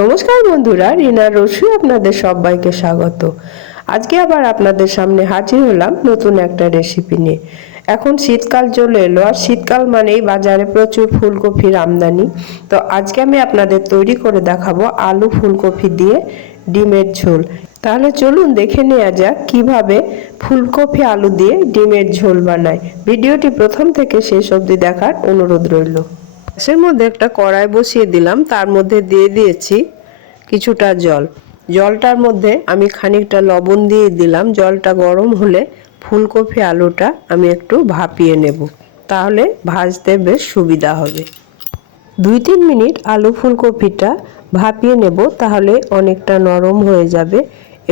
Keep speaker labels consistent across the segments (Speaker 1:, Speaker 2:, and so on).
Speaker 1: নমস্কার বন্ধুরা, রিনা রসু আপনাদের সবাইকে স্বাগত। আজকে আবার আপনাদের সামনে হাজির হলাম নতুন একটা রেসিপি নিয়ে। এখন শীতকাল চলে এলো, আর শীতকাল মানেই বাজারে প্রচুর ফুলকপির আমদানি। তো আজকে আমি আপনাদের তৈরি করে দেখাবো আলু ফুলকপি দিয়ে ডিমের ঝোল। তাহলে চলুন দেখে নেওয়া যাক কীভাবে ফুলকপি আলু দিয়ে ডিমের ঝোল বানায়। ভিডিওটি প্রথম থেকে শেষ অবধি দেখার অনুরোধ রইল। গ্যাসের মধ্যে একটা কড়াই বসিয়ে দিলাম, তার মধ্যে দিয়ে দিয়েছি কিছুটা জল। জলটার মধ্যে আমি খানিকটা লবণ দিয়ে দিলাম। জলটা গরম হলে ফুলকপি আলুটা আমি একটু ভাপিয়ে নেব। তাহলে ভাজতে বেশ সুবিধা হবে। দুই তিন মিনিট আলু ফুলকপিটা ভাপিয়ে নেব, তাহলে অনেকটা নরম হয়ে যাবে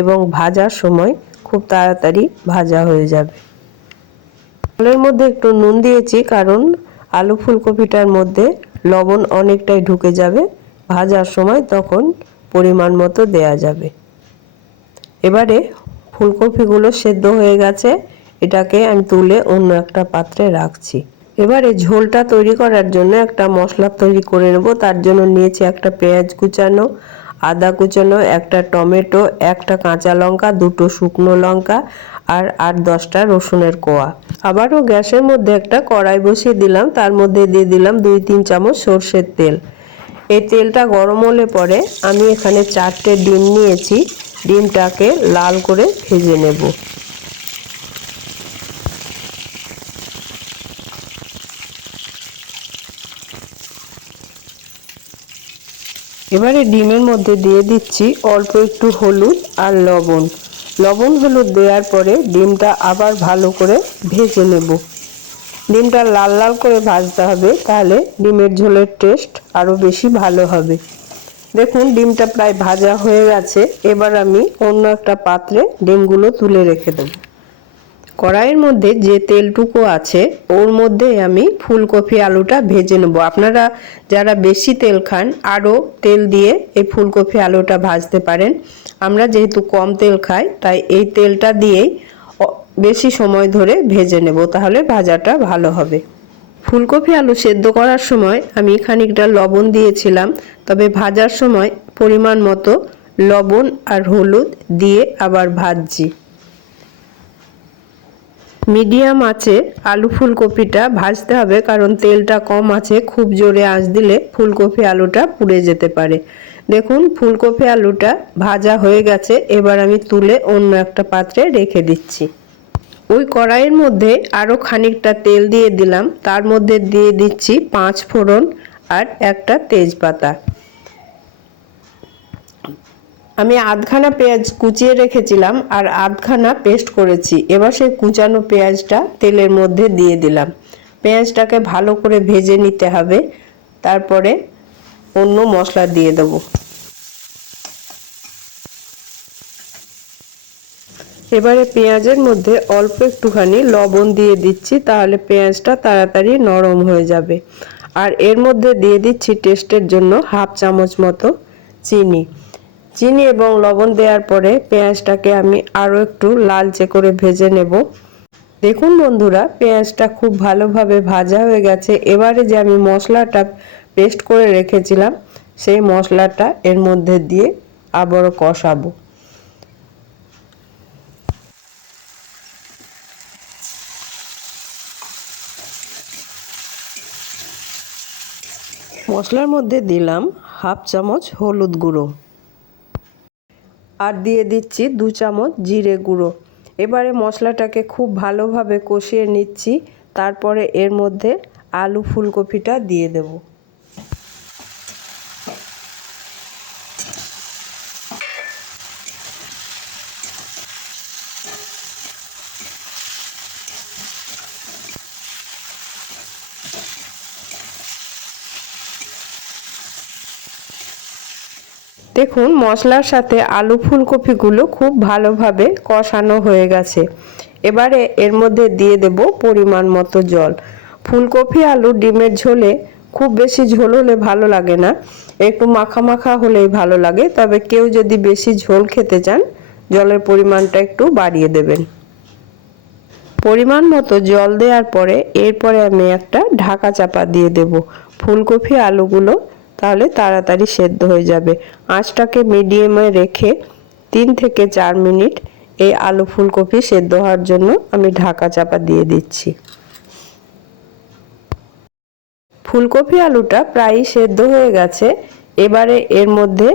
Speaker 1: এবং ভাজার সময় খুব তাড়াতাড়ি ভাজা হয়ে যাবে। জলের মধ্যে একটু নুন দিয়েছি, কারণ আলু ফুলকপিটার মধ্যে লবণ অনেকটাই ঢুকে যাবে, ভাজার সময় তখন পরিমাণ মতো দেয়া যাবে। এবারে ফুলকপিগুলো সেদ্ধ হয়ে গেছে, এটাকে আমি তুলে অন্য একটা পাত্রে রাখছি। এবারে ঝোলটা তৈরি করার জন্য একটা মশলা তৈরি করে নেব, তার জন্য নিয়েছি একটা পেঁয়াজ কুচানো আদা কুচানো, একটা টমেটো, একটা কাঁচা লঙ্কা, দুটো শুকনো লঙ্কা আর আট দশটা রসুনের কোয়া। আবারও গ্যাসের মধ্যে একটা কড়াই বসিয়ে দিলাম, তার মধ্যে দিয়ে দিলাম দুই তিন চামচ সর্ষের তেল। এই তেলটা গরম হলে পরে আমি এখানে চারটে ডিম নিয়েছি, ডিমটাকে লাল করে ভেজে নেব। এবারে ডিমের মধ্যে দিয়ে দিচ্ছি অল্প একটু হলুদ আর লবণ। লবণ হলুদ দেওয়ার পরে ডিমটা আবার ভালো করে ভেজে নেব। ডিমটা লাল লাল করে ভাজতে হবে, তাহলে ডিমের ঝোলের টেস্ট আরও বেশি ভালো হবে। দেখুন, ডিমটা প্রায় ভাজা হয়ে গেছে। এবার আমি অন্য একটা পাত্রে ডিমগুলো তুলে রেখে দেব। কড়াইয়ের মধ্যে যে তেলটুকু আছে, ওর মধ্যে আমি ফুলকপি আলুটা ভেজে নেব। আপনারা যারা বেশি তেল খান, আরও তেল দিয়ে এই ফুলকপি আলুটা ভাজতে পারেন। আমরা যেহেতু কম তেল খাই, তাই এই তেলটা দিয়েই বেশি সময় ধরে ভেজে নেব, তাহলে ভাজাটা ভালো হবে। ফুলকপি আলু সেদ্ধ করার সময় আমি খানিকটা লবণ দিয়েছিলাম, তবে ভাজার সময় পরিমাণ মতো লবণ আর হলুদ দিয়ে আবার ভাজছি। মিডিয়াম আছে, আলু ফুলকপিটা ভাজতে হবে কারণ তেলটা কম আছে, খুব জোরে আঁচ দিলে ফুলকপি আলুটা পুড়ে যেতে পারে। দেখুন, ফুলকপি আলুটা ভাজা হয়ে গেছে, এবার আমি তুলে অন্য একটা পাত্রে রেখে দিচ্ছি। ওই কড়াইয়ের মধ্যে আরও খানিকটা তেল দিয়ে দিলাম, তার মধ্যে দিয়ে দিচ্ছি পাঁচ ফোড়ন আর একটা তেজপাতা। আমি আধখানা পেঁয়াজ কুচিয়ে রেখেছিলাম আর আধখানা পেস্ট করেছি। এবার সেই কুচানো পেঁয়াজটা তেলের মধ্যে দিয়ে দিলাম। পেঁয়াজটাকে ভালো করে ভেজে নিতে হবে। তারপরে অন্য মশলা দিয়ে দেবো। এবারে পেঁয়াজের মধ্যে অল্প একটুখানি লবণ দিয়ে দিচ্ছি, তাহলে পেঁয়াজটা তাড়াতাড়ি নরম হয়ে যাবে। আর এর মধ্যে দিয়ে দিচ্ছি টেস্টের জন্য হাফ চামচ মতো চিনি। চিনি এবং লবণ দেওয়ার পরে পেঁয়াজটাকে আমি আরও একটু লালচে করে ভেজে নেব। দেখুন বন্ধুরা, পেঁয়াজটা খুব ভালোভাবে ভাজা হয়ে গেছে। এবারে যে আমি মশলাটা পেস্ট করে রেখেছিলাম, সেই মশলাটা এর মধ্যে দিয়ে আবারও কষাবো। মশলার মধ্যে দিলাম হাফ চামচ হলুদ গুঁড়ো। আর দিয়ে দিচ্ছি দু চামচ জিরে গুঁড়ো। এবারে মশলাটাকে খুব ভালোভাবে কষিয়ে নিচ্ছি, তারপরে এর মধ্যে আলু ফুলকপিটা দিয়ে দেবো। দেখুন, মশলার সাথে আলু ফুলকপিগুলো খুব ভালোভাবে কষানো হয়ে গেছে। এবারে এর মধ্যে দিয়ে দেব পরিমাণ মতো জল। ফুলকপি আলু ডিমের ঝোলে খুব বেশি ঝোল হলে ভালো লাগে না। একটু মাখা মাখা হলেই ভালো লাগে, তবে কেউ যদি বেশি ঝোল খেতে চান, জলের পরিমাণটা একটু বাড়িয়ে দেবেন। পরিমাণ মতো জল দেওয়ার পরে এরপরে আমি একটা ঢাকা চাপা দিয়ে দেব। ফুলকপি আলুগুলো তাহলে তাড়াতাড়ি সেদ্ধ হয়ে যাবে। আঁচটাকে মিডিয়ামে রেখে তিন থেকে চার মিনিট এই আলু ফুলকপি সেদ্ধ হওয়ার জন্য আমি ঢাকা চাপা দিয়ে দিচ্ছি। ফুলকপি আলুটা প্রায়ই সেদ্ধ হয়ে গেছে। এবারে এর মধ্যে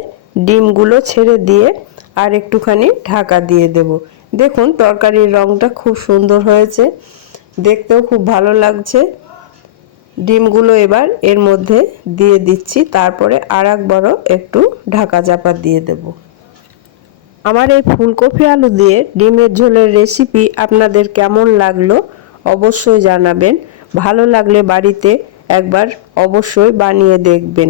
Speaker 1: ডিমগুলো ছেড়ে দিয়ে আর একটুখানি ঢাকা দিয়ে দেব। দেখুন, তরকারির রঙটা খুব সুন্দর হয়েছে। দেখতেও খুব ভালো লাগছে। ডিমগুলো এবার এর মধ্যে দিয়ে দিচ্ছি। তারপরে আর একবারও একটু ঢাকা চাপা দিয়ে দেব। আমার এই ফুলকপি আলু দিয়ে ডিমের ঝোলের রেসিপি আপনাদের কেমন লাগল অবশ্যই জানাবেন। ভালো লাগলে বাড়িতে একবার অবশ্যই বানিয়ে দেখবেন।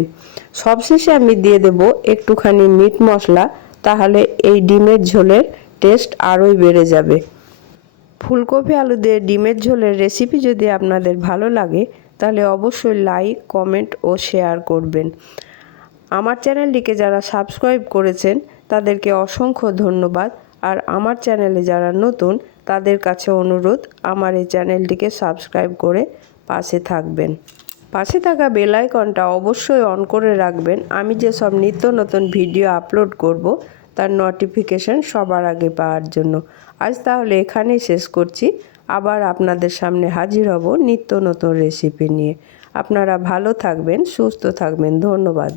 Speaker 1: সবশেষে আমি দিয়ে দেব একটুখানি মিট মশলা, তাহলে এই ডিমের ঝোলের টেস্ট আরোই বেড়ে যাবে। ফুলকপি আলু দিয়ে ডিমের ঝোলের রেসিপি যদি আপনাদের ভালো লাগে তাহলে অবশ্যই লাইক কমেন্ট ও শেয়ার করবেন। আমার চ্যানেলটিকে যারা সাবস্ক্রাইব করেছেন, তাদেরকে অসংখ্য ধন্যবাদ। আর আমার চ্যানেলে যারা নতুন, তাদের কাছে অনুরোধ, আমার এই চ্যানেলটিকে সাবস্ক্রাইব করে পাশে থাকবেন। পাশে থাকা বেল আইকনটা অবশ্যই অন করে রাখবেন। আমি যে সব নিত্য নতুন ভিডিও আপলোড করব, তার নোটিফিকেশন সবার আগে পাওয়ার জন্য। আজ তাহলে এখানেই শেষ করছি। আবার আপনাদের সামনে হাজির হব নিত্য নতুন রেসিপি নিয়ে। আপনারা ভালো থাকবেন, সুস্থ থাকবেন। ধন্যবাদ।